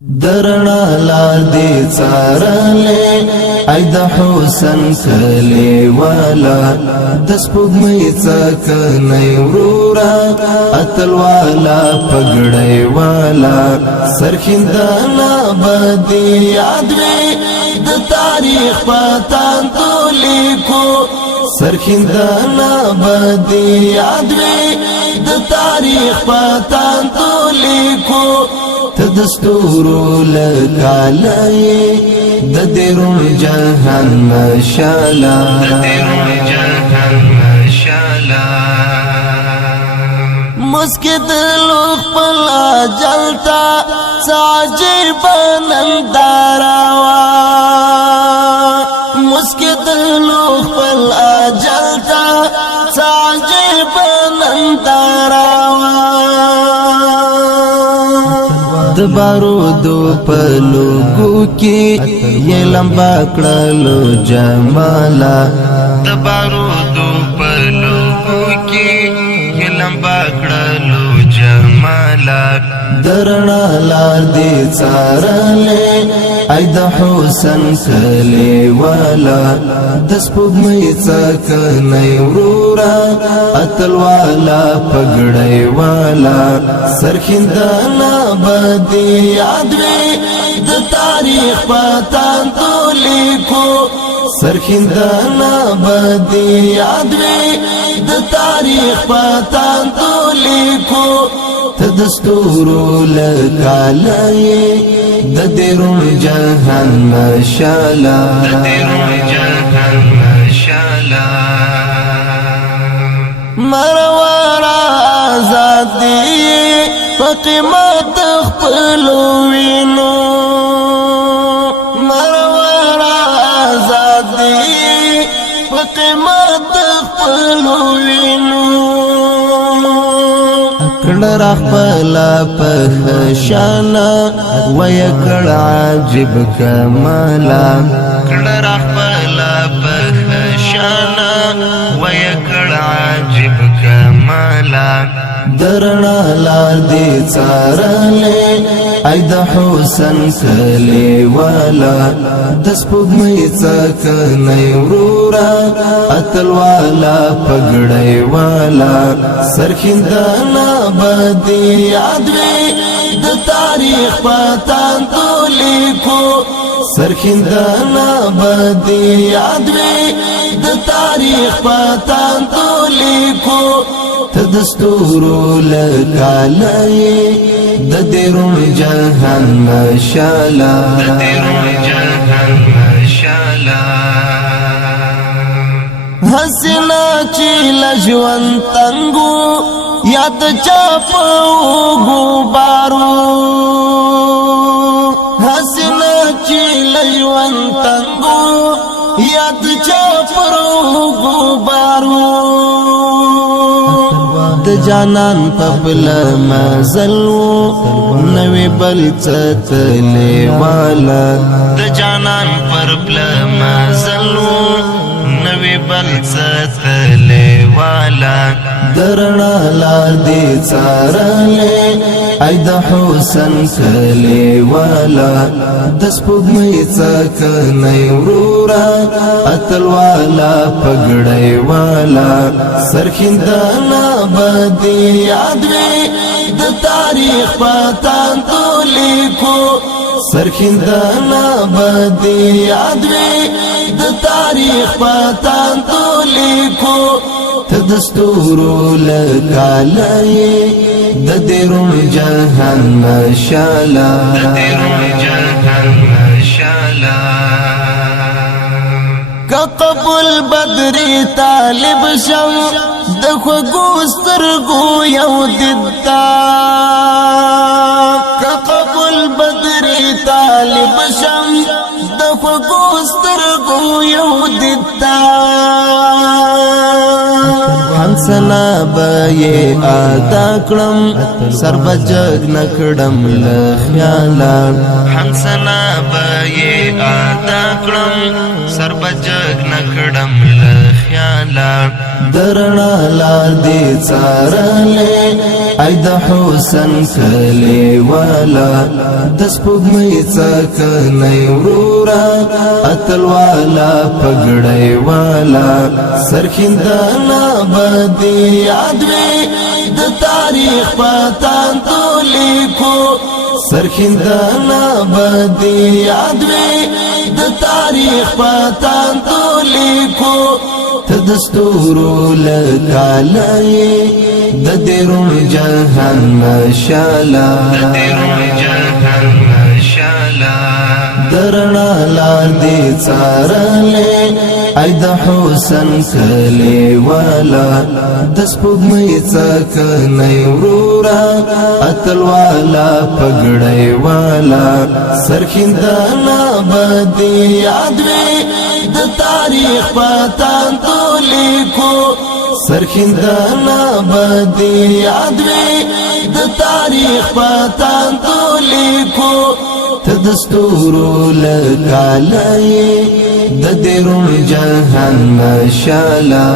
درنا لار دی څارلې ای د حسن کلی والا د سپوږمۍ څکنۍ ورورا اتل والا پګړۍ والا سرخندانا بدی یاد وی د تاریخ پتان تو لیکو سرخندانا بدی یاد وی د تاریخ پتان تو لیکو تدستورو لکالی د دیرون جهان مشالا مسکت لوگ پلا جلتا ساجب ننداروا مسکت لوگ پلا جلتا ساجب ننداروا د بارودو پلوگو کی یہ لمبا کڑلو جمالا د بارودو پلوگو کی یہ لمبا کڑلو جمالا درنا لار دی څارلې ای د حسن کلی والا د سپوږمۍ څکنۍ ورورا اتل والا پګړۍ والا سرخندانا بدی یاد وی د تاریخ پتان تو لیکو سرخندانا بدی یاد وی د تاریخ پتان تو لیکو تدستورو لکالی د دیرون جهان مشالا مروار آزاد دی فقیمت خپلو وینو مروار آزاد دی فقیمت خپلو وینو کړه خپل په شانا وای کړه عجب کمالا کړه خپل په شانا وای کړه عجب کمالا درنا لار دی څارلې ای د حسن کلی والا د سپوږمۍ څکنۍ ورورا اتل والا پګړۍ والا سرخندانا بدی یاد وی د تاریخ پتان تو لیکو سرخندانا بدی یاد وی د تاریخ پتان تو لیکو تدستورو لکالی د دیرون جهان مشالا حسنا چی لجوان تنگو یاد چاپو گوبارو حسنا چی لجوان تنگو یاد چاپو گوبارو د جانان پبل مزلو نوی بل څتلې والا د جانان پربل مزلو نوی بل څتلې والا درنا لار دی څارلې ای د حسن کلی والا د سپوږمۍ څکنۍ ورورا اتل والا پګړۍ والا سرخندانا بدی یاد وی د تاریخ پتان تو لیکو سرخندانا بدی یاد وی د تاریخ پتان تو لیکو تدستورو لکالی د دیرون جهان مشالا کقبل بدری طالب شم د خوږو سترګو یو دتا کقبل بدری طالب شم د خوږو سترګو یو دتا حسنا بای ادا کړم سر بجګ نکړم لخیالا حسنا بای ادا کړم سر بجګ نکړم لخیالا خیالا درنا لار دی څارلې ای د حسن کلی والا د سپوږمۍ څکنۍ ورورا اتل والا پګړۍ والا سرخندانا بدی یاد وي د تاریخ پتان تو لیکو سرخندانا بدی یاد وي د تاریخ پتان تو لیکو تدستورو لکالای د دیرون جهان مشالا درنا لار دی څارلې ای د حسن کلی والا د سپوږمۍ څکنۍ ورورا اتل والا پګړۍ والا سرخندانا بدی یاد وي د تاریخ پتان تو لیکو سرخندانا بدی یاد وي د تاریخ پتان تو لیکو تدستورو لکالای د دیرون جهان مشالا